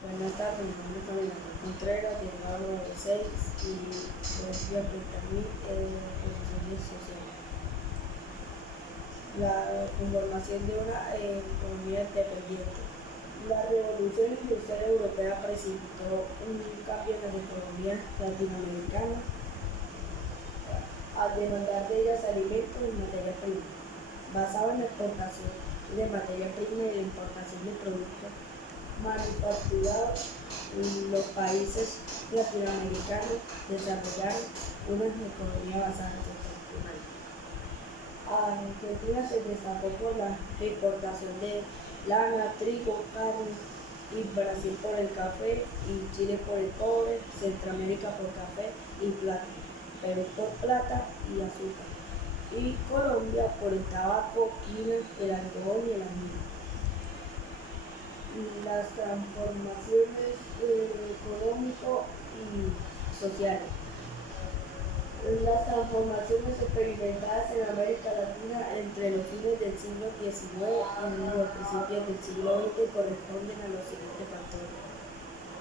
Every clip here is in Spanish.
Buenas tardes, mi nombre es Carolina Contreras, del grado 6 y voy a presentar mi posiciones sociales. La conformación de una economía independiente. La revolución industrial europea precipitó un cambio en las economías latinoamericanas al demandar de ellas alimentos y materia prima, basado en la exportación de materia prima y la importación de productos manufacturados. Los países latinoamericanos desarrollaron una economía basada en el sector primario. Argentina se destacó por la exportación de lana, trigo, carne, y Brasil por el café, y Chile por el cobre, Centroamérica por café y plata, Perú por plata y azúcar, y Colombia por el tabaco, quina, el algodón y el anillo. Las transformaciones económico y sociales. Las transformaciones experimentadas en América Latina entre los fines del siglo XIX y los principios del siglo XX corresponden a los siguientes factores: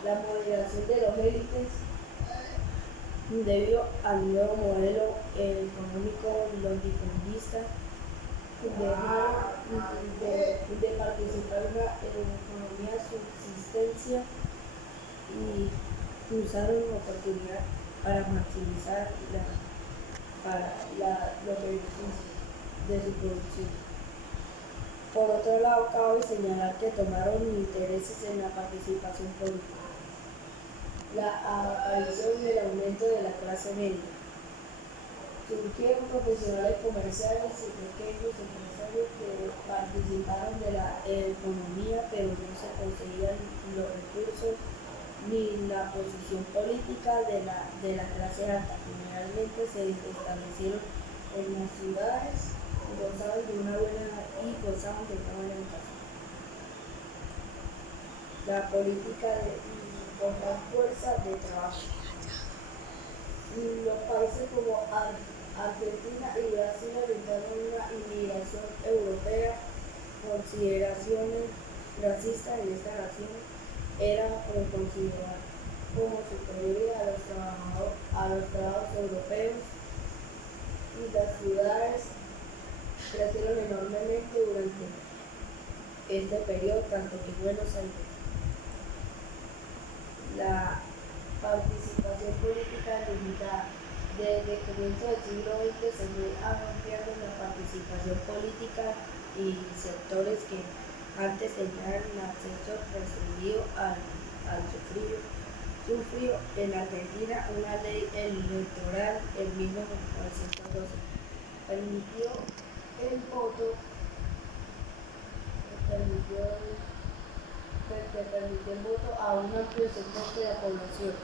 la moderación de los élites debido al nuevo modelo económico. Los difundistas dejaron de participar en la economía de subsistencia y usaron la oportunidad para maximizar los beneficios de su producción. Por otro lado, cabe señalar que tomaron intereses en la participación política. La aparición y el aumento de la clase media. Surgieron profesionales comerciales y pequeños empresarios que participaron de la economía, pero no se conseguían los recursos ni la posición política de la clase alta. Generalmente se establecieron en las ciudades y gozaban de una buena educación. La política con más fuerza de trabajo. Los países como Argentina y Brasil orientaron una inmigración europea. Consideraciones racistas en esta nación eran consideradas como superiores a los trabajos europeos, y las ciudades crecieron enormemente durante este periodo, tanto que Buenos Aires. La participación política limitada. Desde el comienzo del siglo XX se fue ampliando la participación política y sectores que antes tenían acceso restringido al sufrió en Argentina una ley electoral en 1912. Permitió el voto, permitió el voto a un amplio sector de la población,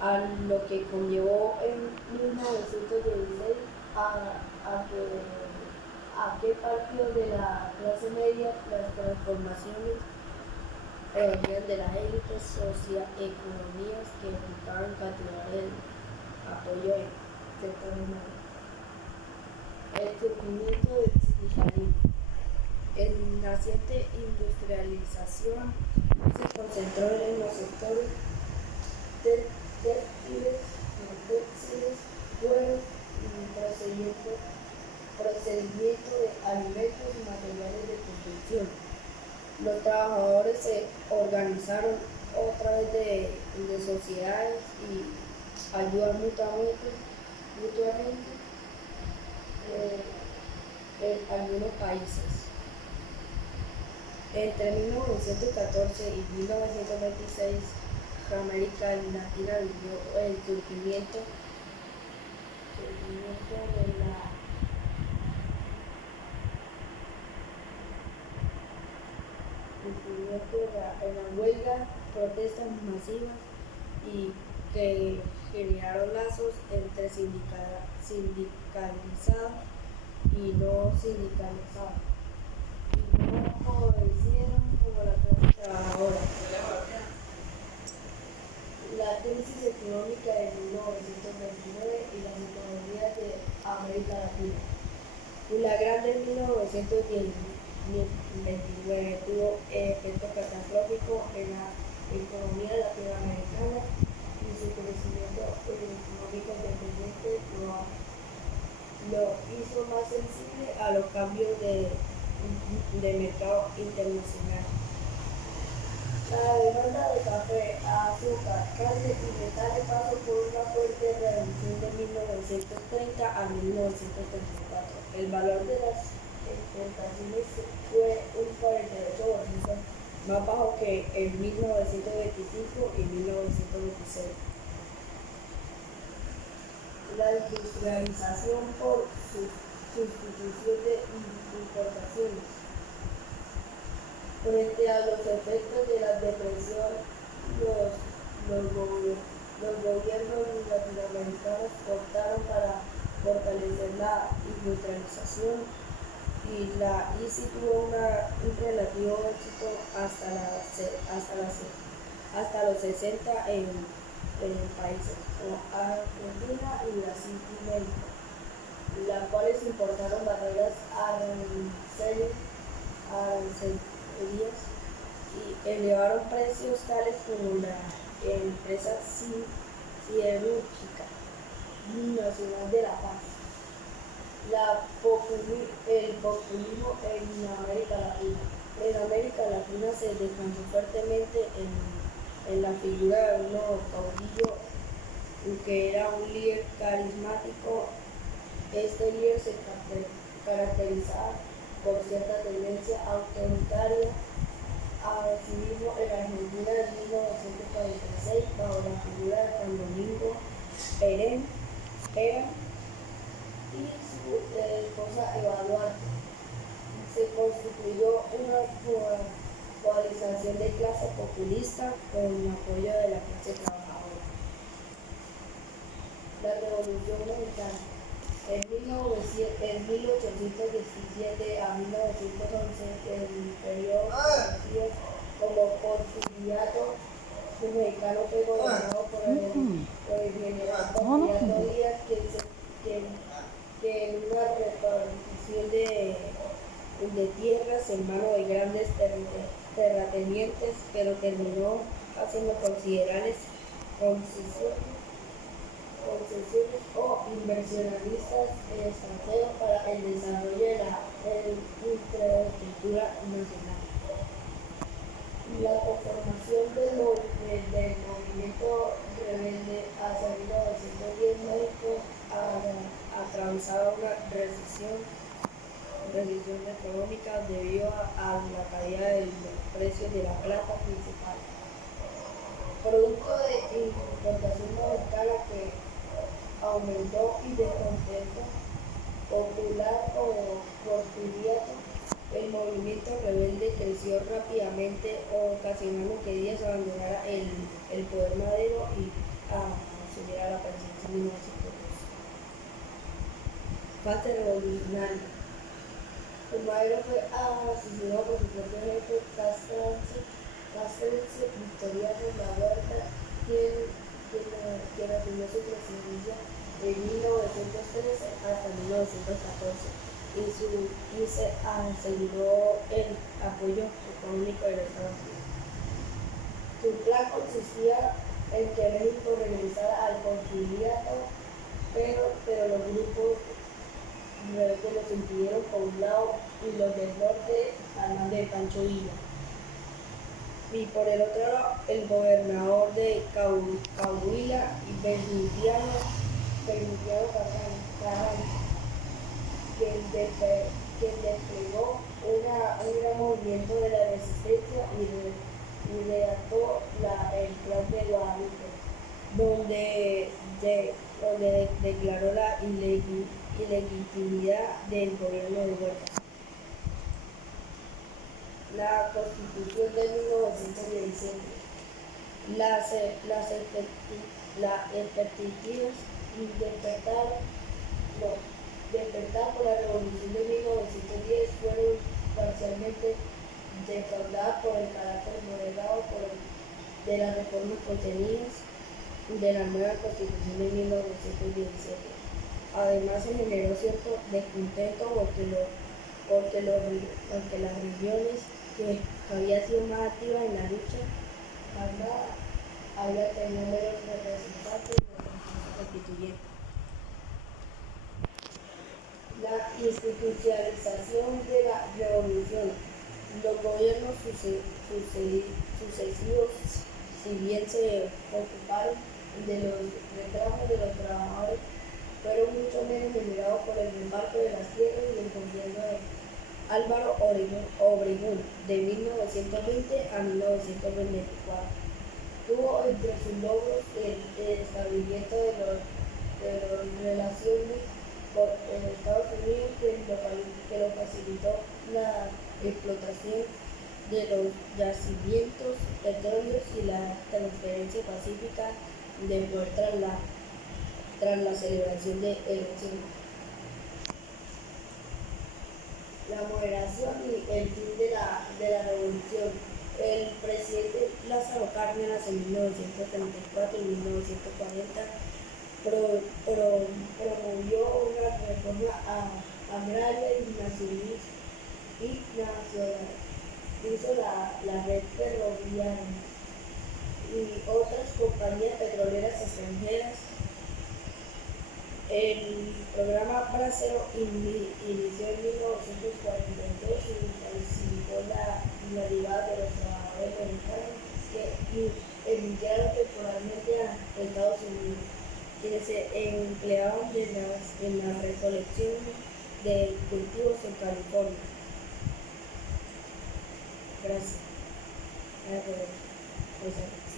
a lo que conllevó en 1916 a que partió de la clase media las transformaciones provenían de las élites socioeconómicas que buscaban capturar el apoyo del sector humano. El surgimiento del sindicalismo. En naciente industrialización se concentró en los sectores textiles, cuero y procedimiento de alimentos y materiales de construcción. Los trabajadores se organizaron otra vez de sociedades y ayudan mutuamente en algunos países. Entre 1914 y 1926, América Latina vivió el surgimiento de la huelga, protestas masivas y que generaron lazos entre sindicalizados y no sindicalizados, y no obedecieron como la clase trabajadora. La crisis económica de 1929 y las economías de América Latina. La Gran de 1929 tuvo efectos catastróficos en economía latinoamericana y su crecimiento económico independiente lo hizo más sensible a los cambios de mercado internacional. La demanda de café, azúcar, carne y metales pasó por una fuerte reducción de 1930 a 1934. El valor de las exportaciones fue un 48% más bajo que en 1925 y 1926. La industrialización por sustitución de importaciones. Frente a los efectos de la depresión, los gobiernos latinoamericanos optaron para fortalecer la industrialización y sí tuvo un relativo éxito hasta los 60 en países como Argentina y Brasil y México, las cuales importaron barreras arancelarias y elevaron precios tales como la empresa siderúrgica nacional de La Paz. El populismo en América Latina. En América Latina se descansó fuertemente en la figura de un caudillo que era un líder carismático. Este líder se caracterizaba por cierta tendencia autoritaria. Asimismo, en Argentina en 1946, bajo la figura de Juan Domingo Perón y su esposa Eva Duarte, se constituyó una coalición de clase populista con el apoyo de la clase trabajadora. La Revolución Mexicana. En 1817 a 1911, el periodo conocido como Porfiriato mexicano fue gobernado por el general Porfirio Díaz, que en una repartición de tierras en manos de grandes terratenientes, pero terminó haciendo considerables concesiones o inversionistas extranjeros para el desarrollo de la infraestructura nacional. La conformación del movimiento rebelde hacia 1910 México atravesaba una recesión económica debido a la caída de los precios de la plata principal, producto de importación mexicana que aumentó y descontento popular o porfiriato. El movimiento rebelde creció rápidamente, ocasionando que Díaz abandonara el poder Madero y asumiera la presidencia en 1912. Fase revolucionaria. Madero fue asesinado por su propio jefe Castrense Victoriano La Huerta, quien asumió su presidencia de 1913 hasta 1914 y se aseguró el apoyo económico de los Estados Unidos. Su plan consistía en que México regresara al porfiriato, pero los grupos rebeldes los impidieron por un lado y los del norte al mando de Pancho Villa. Y por el otro lado, el gobernador de Coahuila, Venustiano Carranza, quien desplegó un gran movimiento de la resistencia y redactó el Plan de Guadalupe, donde declaró la ilegitimidad del gobierno de Huerta. La Constitución de 1917. Las expectativas despertar por la Revolución de 1910 fueron parcialmente defraudadas por el carácter moderado de las reformas contenidas de la nueva Constitución de 1917. Además, se generó cierto descontento porque las regiones que habían sido más activas en la lucha armada sucesivos, si bien se ocuparon de los reclamos de los trabajadores, fueron mucho menos venerados por el reparto de las tierras y el gobierno de Álvaro Obregón de 1920 a 1924. Tuvo entre sus logros el establecimiento de las relaciones con Estados Unidos, que lo facilitó la explotación de los yacimientos petróleos y la transferencia pacífica del poder tras la celebración de elecciones. La moderación y el fin de la revolución. El presidente Lázaro Cárdenas en 1934 y 1940 promovió una reforma agraria y nacionalizó la red ferroviaria y otras compañías petroleras extranjeras. El programa Bracero inició en 1942 y intensificó la llegada de los trabajadores mexicanos que emigraron temporalmente a Estados Unidos, quienes se empleaban en la recolección de cultivos en California. Gracias.